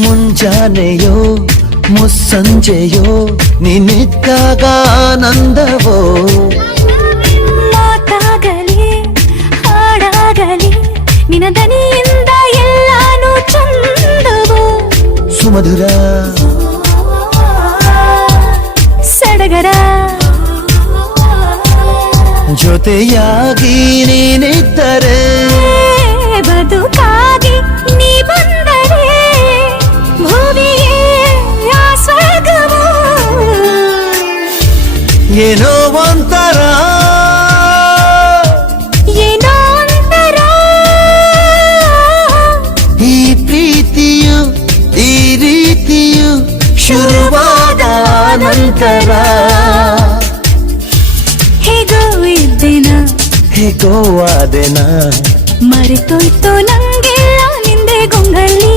ಮುಂಜಾನೆಯೋ ಮುಸ್ಸಂಜೆಯೋ ನಿನ್ನಿದ್ದಾಗ ಆನಂದವೋ ಮಾತಾಗಲಿ ಹಾಡಾಗಲಿ ನಿನ್ನ ದನಿಯಿಂದ ಎಲ್ಲಾನು ಚಂದವೋ ಸುಮಧುರ ಸಡಗರ ಜೊತೆಯಾಗಿ ನೀನಿದ್ದರೆ ಬದುಕಾಗಿ ನೀ ಬಂದರೆ ಭೂಮಿಯೇ ಆ ಸ್ವರ್ಗವೋ ಏನೋ ಒಂಥರ ಏನೋ ಒಂಥರ ಈ ಪ್ರೀತಿಯು ಈ ರೀತಿಯು ಶುರುವಾದ ನಂತರ ಹೇಗೋ ಇದ್ದೇನ ಹೇಗೋ ಆದೆನಾ ಮರೆತೋಯ್ತು ನಂಗೆಲ್ಲ ನಿಂದೆ ಗೊಂಗಲ್ಲಿ